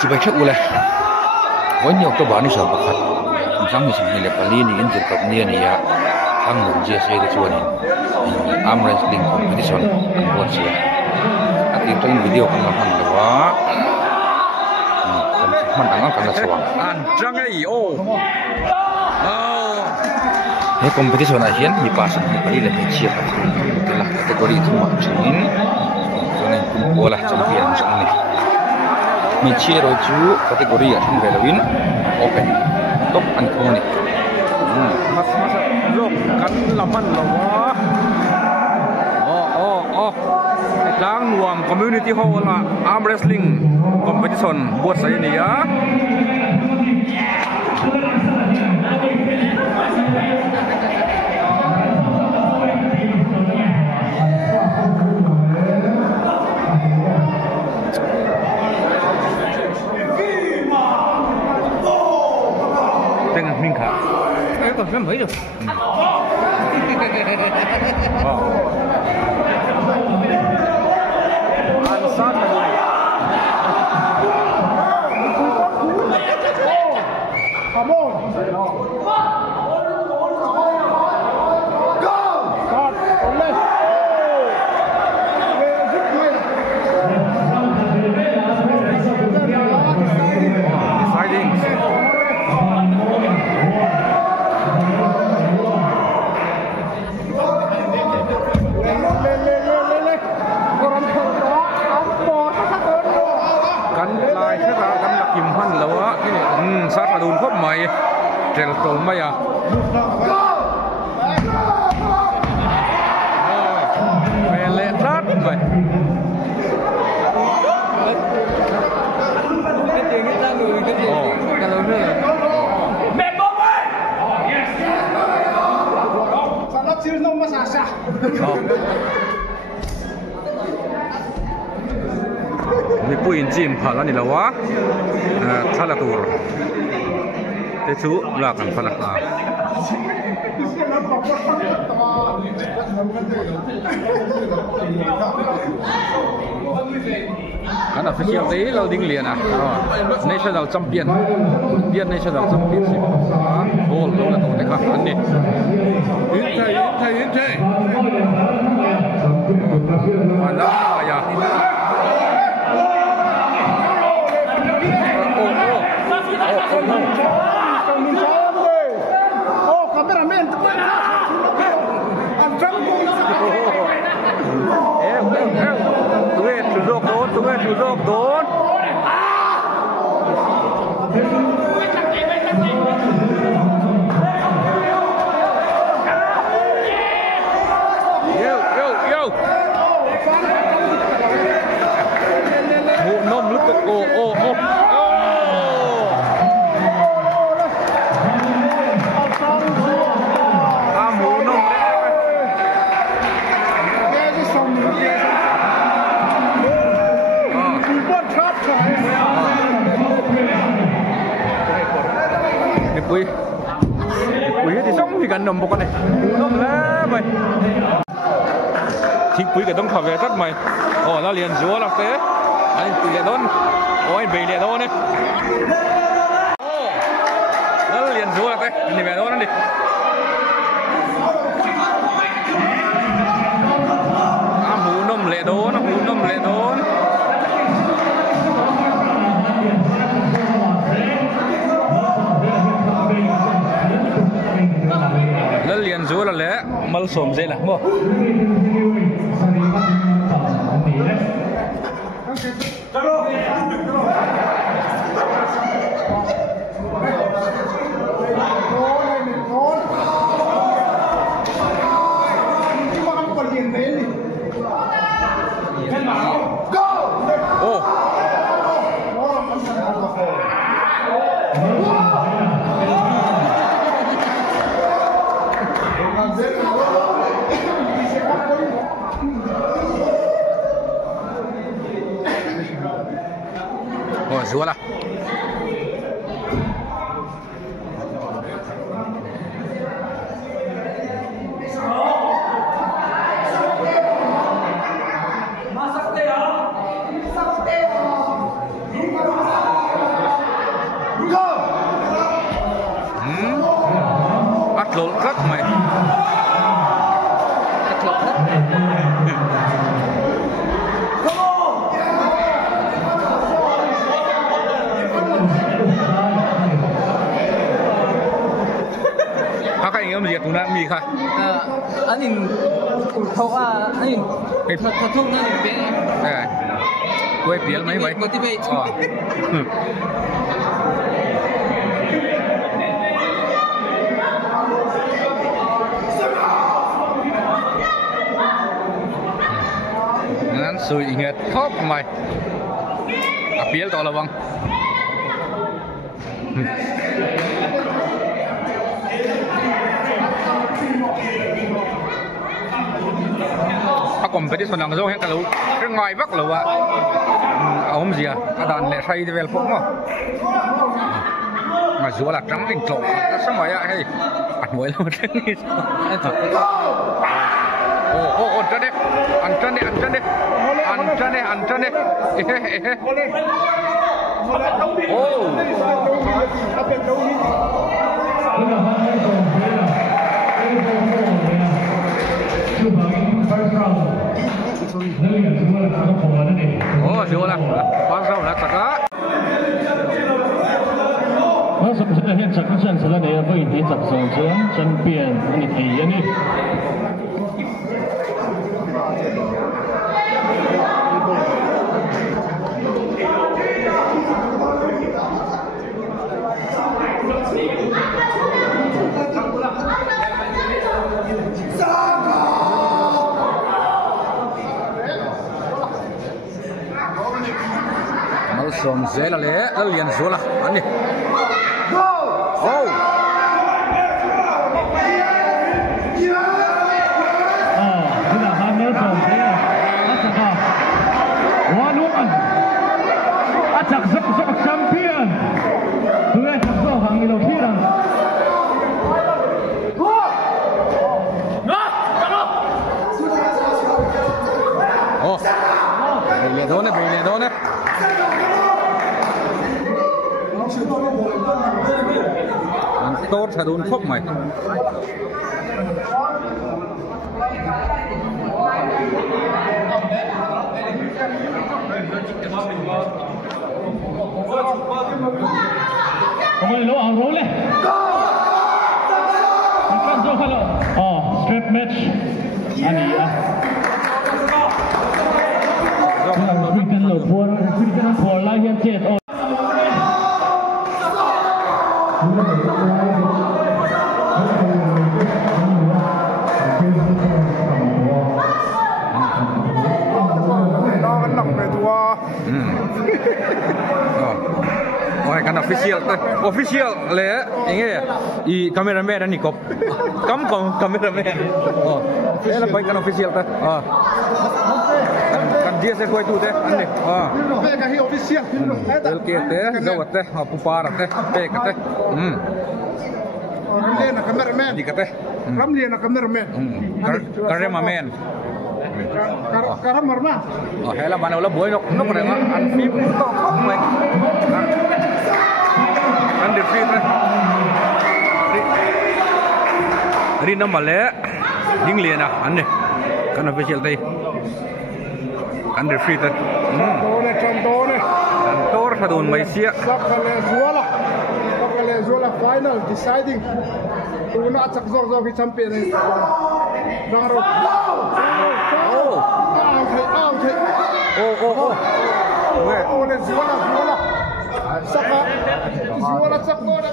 chỉ phải chắc u này có nhiều các bạn đi sớm bậc thật sáng mình xem là Bali này in được nia này à thằng người chia sẻ cái chuyện này arm wrestling competition anh buat sih akhirnya trong video kan lahan lewa kan tangan kan sewang anjang ai oh ini competition Asian di pasar di Bali lebih siap itulah kategori itu macamnya soalnya bola champion soalnya Michi roju kategori ya yang relevant open top iconic masa lok kan laman lawa oh lang nuam community hall lah arm wrestling competition buat saya ni ya còn phim mấy được sát là đồn khớp mày trẻ tổn mày à về lệ sát mày cái tiền người ta người cái gì cả lâu nữa mẹ bố ơi sao nó chưa nông mà xảนี่ปุ้ยจิมผ่านแล้วนี่แล้ววะท่าละตัวเตชูหลักกันพลักกันอ่ะฟิเชียลตีเราดิ้งเลียนอ่ะnational championเดียน national champion สิโอ้ลงละตัวเด็กครับอันนี้ยินเทอันนั้นอะไรอ่ะchủ dốc đốn vụ nôm lúc ô Quý thì sống thì gần nằm một con này nằm lá mày thì quý cái đông thảo về rất mày nó liền chúa là thế anh tỷ lệ đón anh về lệ đón đấy nó liền chúa là thế anh về đón đi hú nôm lệ đónแล้วเรียนรู้แล้วแหละมาสมเสร็จแล้วบ่โอ้ชัวร์ละ โหลดรักไหมเขาใครอย่างเงี้ยมันเรียกตรงนั้นมีค่ะอันนี้เขาว่าอันนี้เขาทุ่งนั่นเป็นกล้วยเปลี่ยนไหมไว้นั้นสื่ออีกเงี้ยทบไหมเปลี่ยนต่อระวังcompetition ang zo hen kalau ngai bak lo wa om zia adan le sai devel pok mo ma zo la tang ling tlok ta samai ya hei at moi lo tang ni oh tade antane oh oh siapa pasal nak tak那是不是现场现实的那个位置怎么说争辩你体验呢som zela le alian zola ani oh sudah hamil somnya acak wanuan acak sok champion tuh sok hangil okiran oh beli done tốt sẽ đun khóc mày Ôi lỗ ảo rối lên strip match anh ấy Philippines lỗ phùa lại hiện chết kan official le inge I cameraman ani kop cameraman oh ele pai kan official ta kan dia se koi tu te ani ve ka hi official el ke te zawat te pu para te ka te ramle na cameraman di ka te ramle na cameraman cameraman karam marma oh hela bana ulah boy nok pada an film to kok mai kan di film ri na male ding le na an ne kan official tai kan di film ta tone tor hadun mai sia sakale zuala final deciding una acak zor ki champion daro oh le zuala saka zuala sakora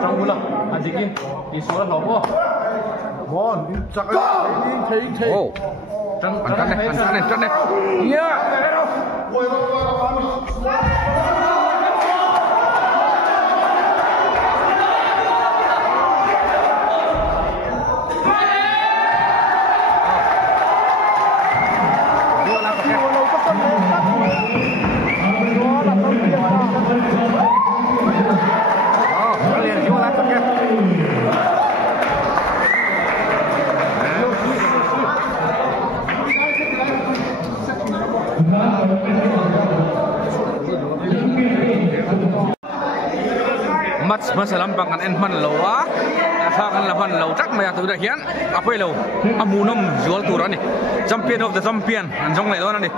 trong bulan adik ini di suara lobo Bon, thấy. Ô, ăn cắt này. Yeah. Mas lampang kan en man lawa sa kan lawan law tak maya tu dah hian apa law amunam jual turan ni champion of the champion anjong lai don ni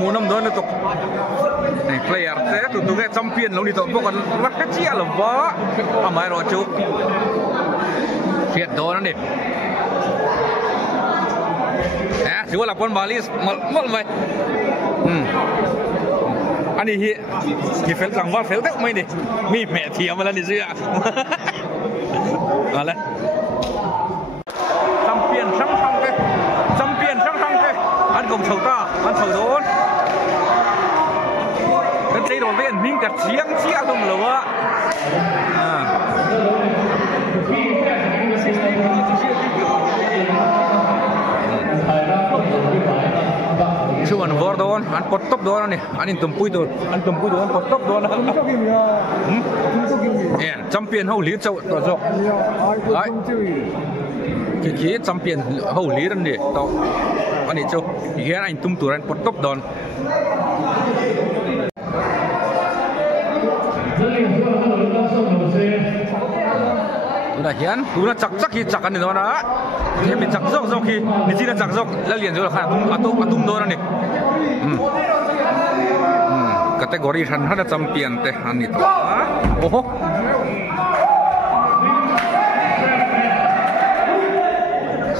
munam don tu ni player te tu ke champion law ni tu pokon wa ka chia law ba amai ro chu fiat don niถือว่าหลับบอลบาลีหมดเลยอันนี้ที่เฟลสั่งว่าเฟลเต็มไม่ดิมีแม่เทียมมาแล้วนี่เสื้อมาเลยจำเปลี่ยนช่างเตะอันกลมเฉาตาอันเฉาโดนเป็นใจโดนเล่นมิ่งกัดเชียงตรงหรือว่าชวนวอร์โดนอันปดตบโดนนี่อันนี้ตุ่มปุยโดนอันปดตบโดนเนี่ยจำเปลี่ยนเขาหลีเจ้าตัวจบขี้จำเปลี่ยนเขาหลีนั่นดิต่ออันนี้เจ้าอีกแค่อันตุ่มตัวนั้นปดตบโดนตัวนั้นเห็นตัวนั้นจักกันนี่ตัวนั้นเห็นเป็นจักซอกขี้นี่จีน่าจักซอกแล้วเรียนอยู่แล้วค่ะตุ้มโดนนั่นนี่kategori ฉันถ้าจะจำเปลี่ยนแต่อันนี้ตัวโอ้โห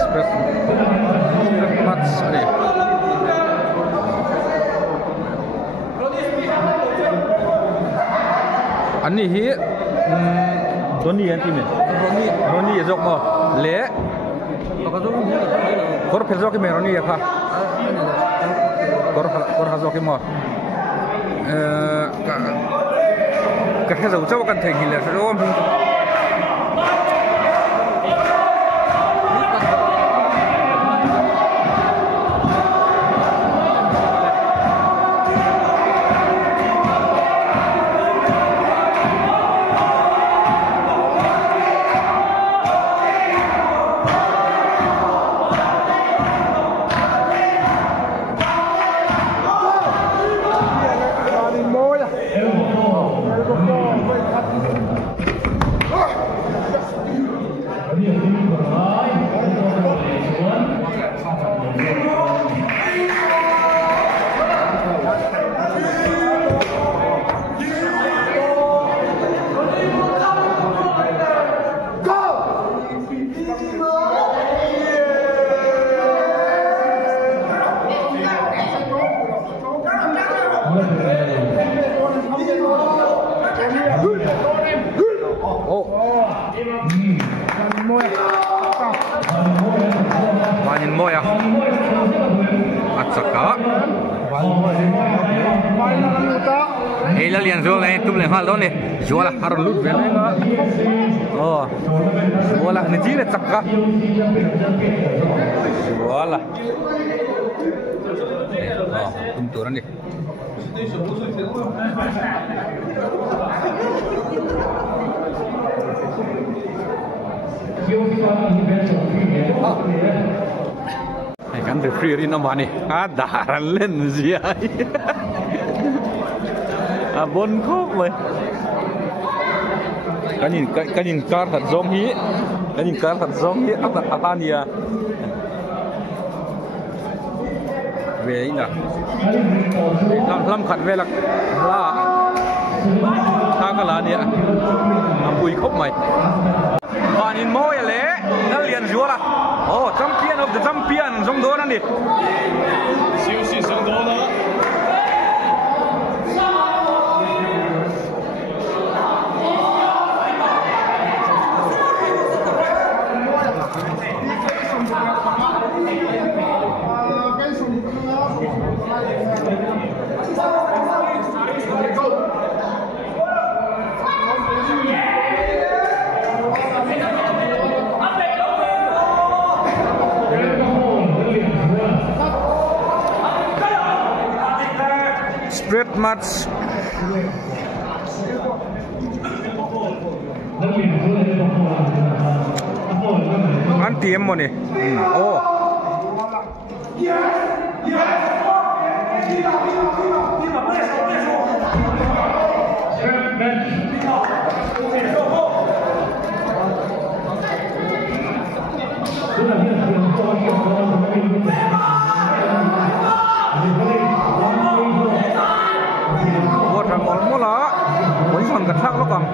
สเปรดมัดนี่อันนี้ฮีโรนี่อันที่มั้ยโรนี่จกมาเละกอร์เพลจอกมั้ยโรนี่อะค่ะกอร์จอกมั้ยก็แค่เราเจ้ากันเทกินเลยใช่ไหมManin moja atsaka Eila lian zola tum le hal doni zola har lut velenga oh zola ni jile tsaka zola tum turan niไอ้กันเดือดฟรีรินน้ำมันนี่ด่ารันเล่นเสียบนคบเลยกันยินการถัดซองฮีอัตานียเวียน่ะลำขัดเวลักล่าทางกลาเนี่ยปุยคบใหม่ผ่านอินโมยเลยนั่นเรียนชัวร์ละโอ้แชมเปี้ยนof the champion สองตัวนั่นดิชิวๆสองตัวละ match. Anti em money. Oh. Một thằng một mua lá, vẫn còn gật thắc nó còn.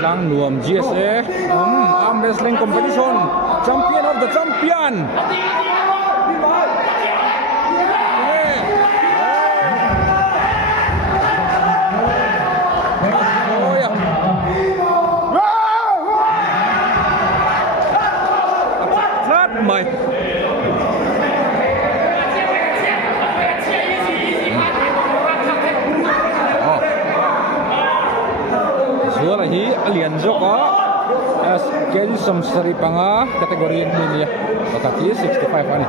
Lang nuam GSA arm wrestling competition, champion of the champion. Mày Zua là hi alien zo ko as Kelly Samsari panga kategori ini ya bakati 65 ani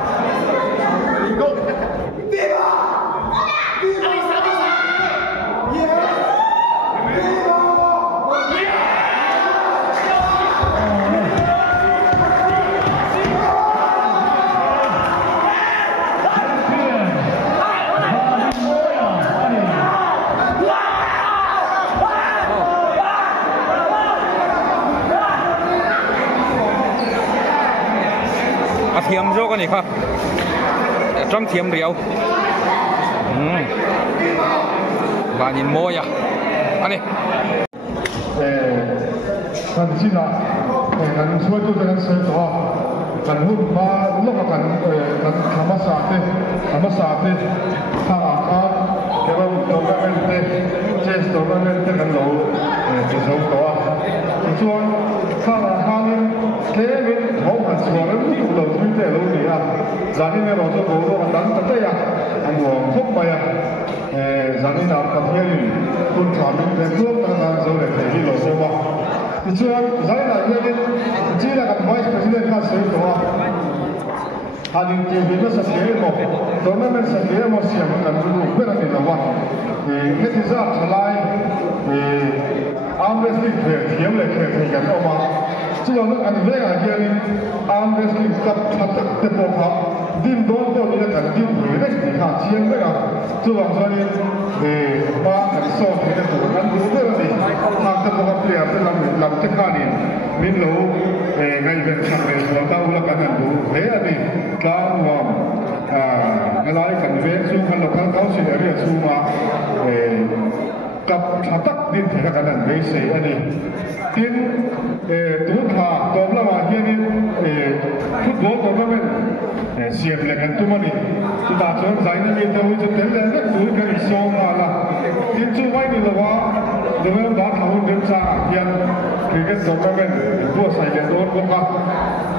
thiêm vô cái này không trong thiêm rượu và nhìn môi à anh đi kan sila kan suatu dengan sesuatu kan hubba lokak kan kamasate ha kalau tournament chess tournament kan lo sesuatu chuan halin kevin hong kan suara itu lo twitter lo ni ah jadi ni rojo guru kan tak ya anu kok bayar jadi nak kafir pun kami belum dengan zone ini lo semua chuan jadi nak jadi jila kan vice president kan sesuatu halin kevin tu sesuatu mo tournament sesuatu mo siap kan dulu berapa ni lawan ini tidak selai arm wrestling thiam le kan oma chuan an ve a hian arm wrestling cup thatak te po kha dim don to ni kan dim phe le ni kha chiang le ga chuan sani ba kan so ni te to kan du le ni ha te po ka player te lam te kha ni min lo ngai ben chak le so ta ula kan du he ani tlang wam ngalai kan ve chu kan lo kan kau si area chu maกับชัดดินเทกันนั่นไม่ใช่อันนี้ดินตัวขาตบละมาเฮียนี่ฟุตบอลตัวนั้นเป็นเสียบเลยกันตัวมันนี่ตัวตาชนใจนี่มีแต่วิจารณ์เลยนะตัวกันอีสองมาละดินช่วยนี่ละว่าเดี๋ยวบ้านเขาเดินซาเฮียนคือกันตัวนั้นเป็นตัวใส่กันโดนพวกเขา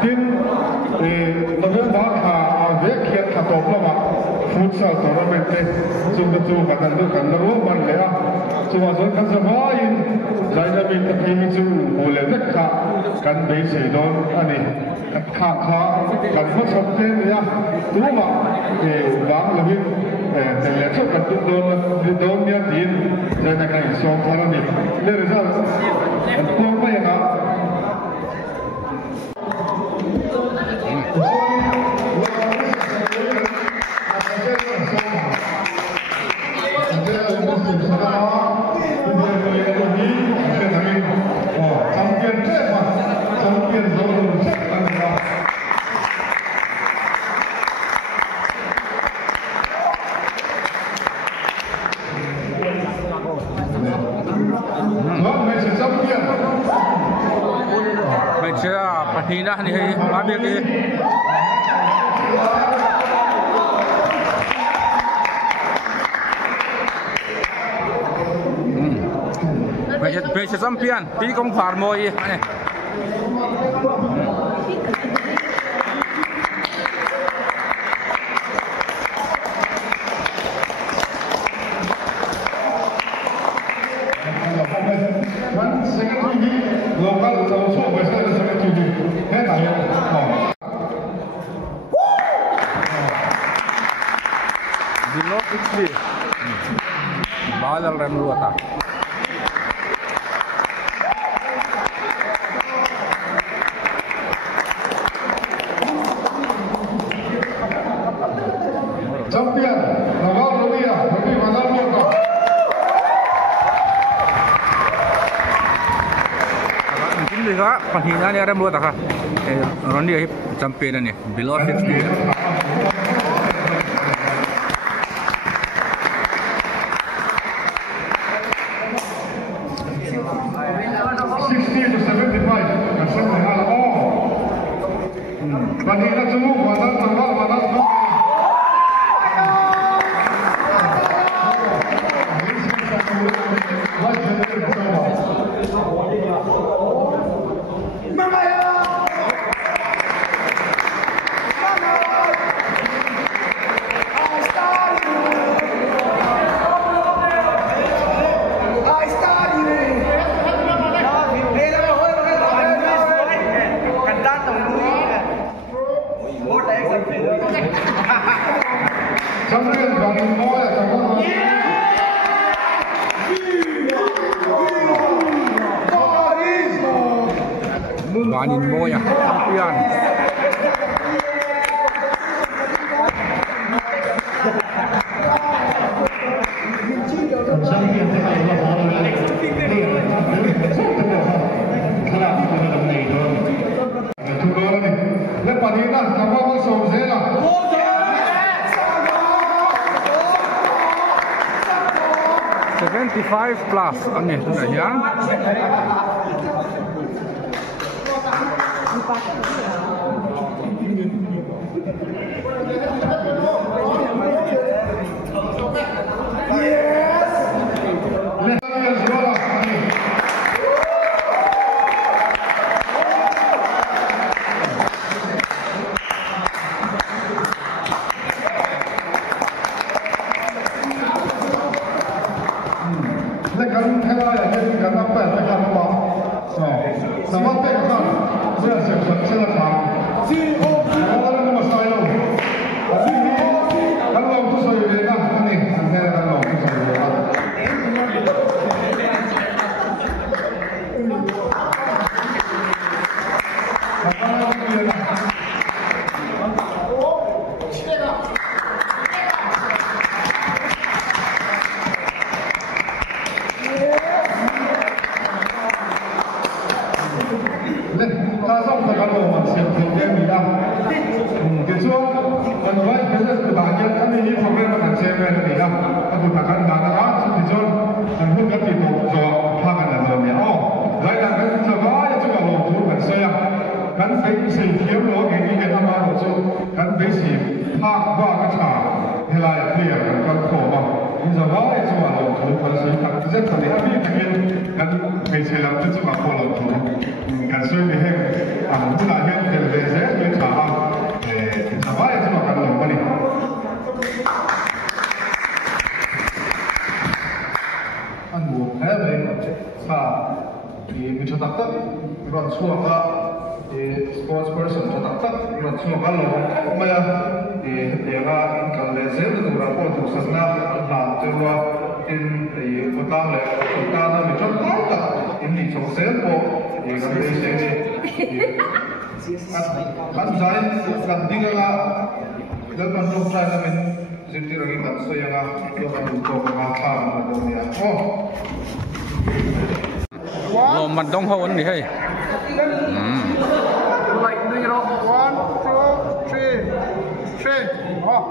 ดินเดี๋ยวบ้านเขาเด็กเขียนขาตบละมาฟุตซอลตัวนั้นเป็นจุดจุดกันนั่นดูกันรู้มันเลยอ่ะcuma kan sebaik saya minta pinjam boleh dekat kan besi don ani kak kan macam tu ya tu mak bang lebih terlihat kan tu don dia din dan nak isom thara ni le result puang pa yang Hina ni hai abia ke bây giờ champion pi công phar moi ani Balal rem luata. Champion, Naval Rubia, Rubi Manal Mota. Mungkin juga penghina ni rem luata kah? Rondi hip champion ni below 60. 60 to 75, kasih hal oh. Bagi nak semua, mana tanggal mana semua. Champion Banin Moya, Banin Moya, champion. Championที่ไปว่าบอลเลยนี่ขนาดที่เป็นตำแหน่งด้วย ถูกโดนนี่และปฏิบัติกับว่ามันส่งเสียละ 75 plus aneh tu dah ya. Lekan hela ya jadi kan apa lekan apa. Sama tekan saya saya tak. Kalau nama saya. Kalau tu saya dah ni saya kalau tu saya. Kasam kalau masih tinggal di dalam. Kecuali kalau kita sebagian kan ini program akan cewek di dalam. Aku takkan dalam kecuali dan bukan itu so pakai dalam ya. Oh, lain kan coba ya coba lo tu kan saya kan besi tiap lo ini kita mahu tu kan besi pak bawa kaca helai clear kan koma. Ini coba ya coba lo tu kan saya kan kita kali ini kan besi lam tu coba lo tu. Kan saya ni bukan yang terbiasa dengan cara apa yang cuma kan lomba ni. Anu, ada di macam tak berat suara sports person tak berat suara lo, maya dia kalau lezer tu berapa tu sana lah tu in utang le utang le macam tak ini sosial po kan biasa kan saya kan tinggal dalam dua tahun ini jadi lagi tak saya nak dalam dua tahun ini oh Lo mặt đông hơn đi hay. Like do you know 1 2 3 3 oh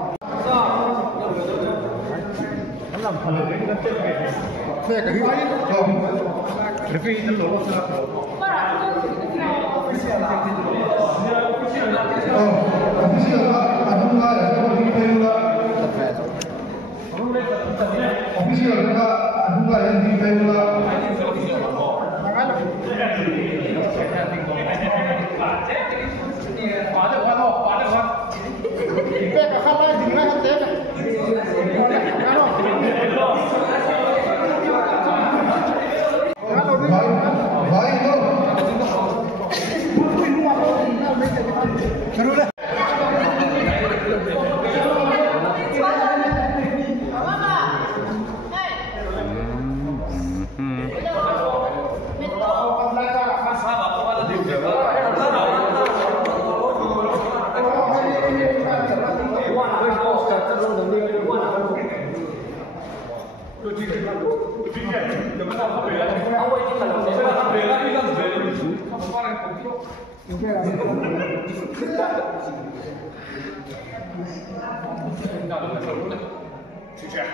Saya ke hidup oh lebih dulu oh official ada nggak ya kalau di Payula official ada nggak yang di Payula 去去。